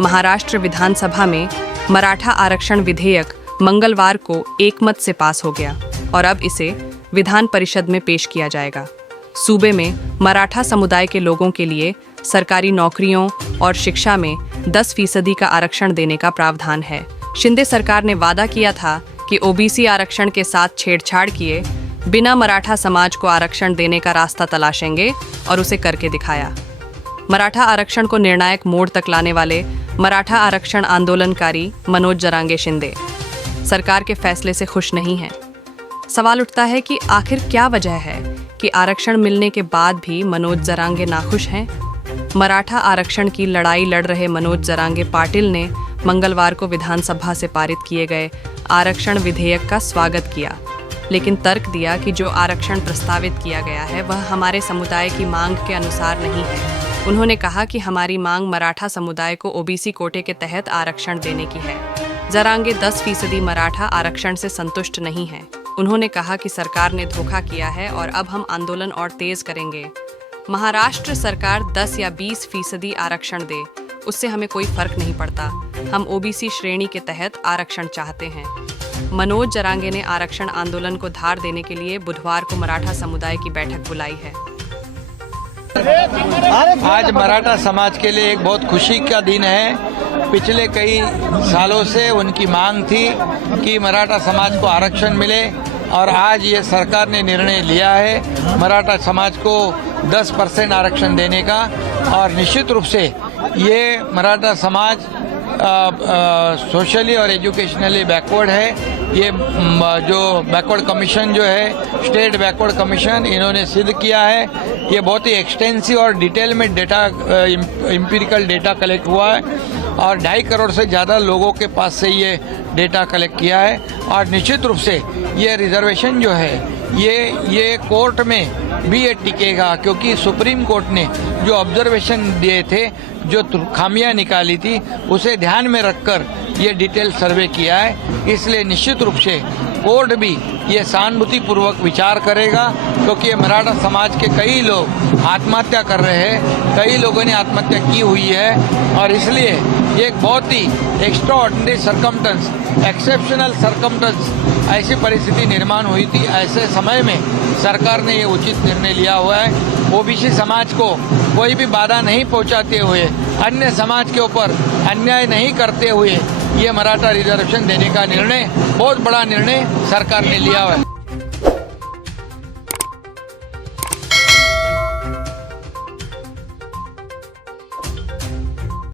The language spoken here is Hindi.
महाराष्ट्र विधानसभा में मराठा आरक्षण विधेयक मंगलवार को एकमत से पास हो गया और अब इसे विधान परिषद में पेश किया जाएगा। सूबे में मराठा समुदाय के लोगों के लिए सरकारी नौकरियों और शिक्षा में 10% का आरक्षण देने का प्रावधान है। शिंदे सरकार ने वादा किया था कि ओबीसी आरक्षण के साथ छेड़छाड़ किए बिना मराठा समाज को आरक्षण देने का रास्ता तलाशेंगे और उसे करके दिखाया। मराठा आरक्षण को निर्णायक मोड़ तक लाने वाले मराठा आरक्षण आंदोलनकारी मनोज जरांगे शिंदे सरकार के फैसले से खुश नहीं हैं। सवाल उठता है कि आखिर क्या वजह है कि आरक्षण मिलने के बाद भी मनोज जरांगे नाखुश हैं। मराठा आरक्षण की लड़ाई लड़ रहे मनोज जरांगे पाटिल ने मंगलवार को विधानसभा से पारित किए गए आरक्षण विधेयक का स्वागत किया, लेकिन तर्क दिया कि जो आरक्षण प्रस्तावित किया गया है वह हमारे समुदाय की मांग के अनुसार नहीं है। उन्होंने कहा कि हमारी मांग मराठा समुदाय को ओबीसी कोटे के तहत आरक्षण देने की है। जरांगे 10% मराठा आरक्षण से संतुष्ट नहीं हैं। उन्होंने कहा कि सरकार ने धोखा किया है और अब हम आंदोलन और तेज करेंगे। महाराष्ट्र सरकार 10 या 20% आरक्षण दे, उससे हमें कोई फर्क नहीं पड़ता। हम ओबीसी श्रेणी के तहत आरक्षण चाहते हैं। मनोज जरांगे ने आरक्षण आंदोलन को धार देने के लिए बुधवार को मराठा समुदाय की बैठक बुलाई है। आज मराठा समाज के लिए एक बहुत खुशी का दिन है। पिछले कई सालों से उनकी मांग थी कि मराठा समाज को आरक्षण मिले और आज ये सरकार ने निर्णय लिया है मराठा समाज को 10% आरक्षण देने का। और निश्चित रूप से ये मराठा समाज सोशली और एजुकेशनली बैकवर्ड है। ये जो बैकवर्ड कमीशन जो है स्टेट बैकवर्ड कमीशन, इन्होंने सिद्ध किया है। ये बहुत ही एक्सटेंसिव और डिटेल में डेटा एम्पिरिकल डेटा कलेक्ट हुआ है और 2.5 करोड़ से ज़्यादा लोगों के पास से ये डेटा कलेक्ट किया है। और निश्चित रूप से ये रिजर्वेशन जो है ये कोर्ट में भी ये टिकेगा, क्योंकि सुप्रीम कोर्ट ने जो ऑब्जर्वेशन दिए थे, जो खामियां निकाली थी, उसे ध्यान में रखकर ये डिटेल सर्वे किया है। इसलिए निश्चित रूप से कोर्ट भी ये सहानुभूतिपूर्वक विचार करेगा, क्योंकि ये मराठा समाज के कई लोग आत्महत्या कर रहे हैं, कई लोगों ने आत्महत्या की हुई है। और इसलिए ये एक बहुत ही एक्स्ट्राऑर्डिनरी सर्कमस्टेंस, एक्सेप्शनल सर्कमस्टेंस, ऐसी परिस्थिति निर्माण हुई थी। ऐसे समय में सरकार ने ये उचित निर्णय लिया हुआ है। ओबीसी समाज को कोई भी बाधा नहीं पहुंचाते हुए, अन्य समाज के ऊपर अन्याय नहीं करते हुए ये मराठा रिजर्वेशन देने का निर्णय, बहुत बड़ा निर्णय सरकार ने लिया हुआ है।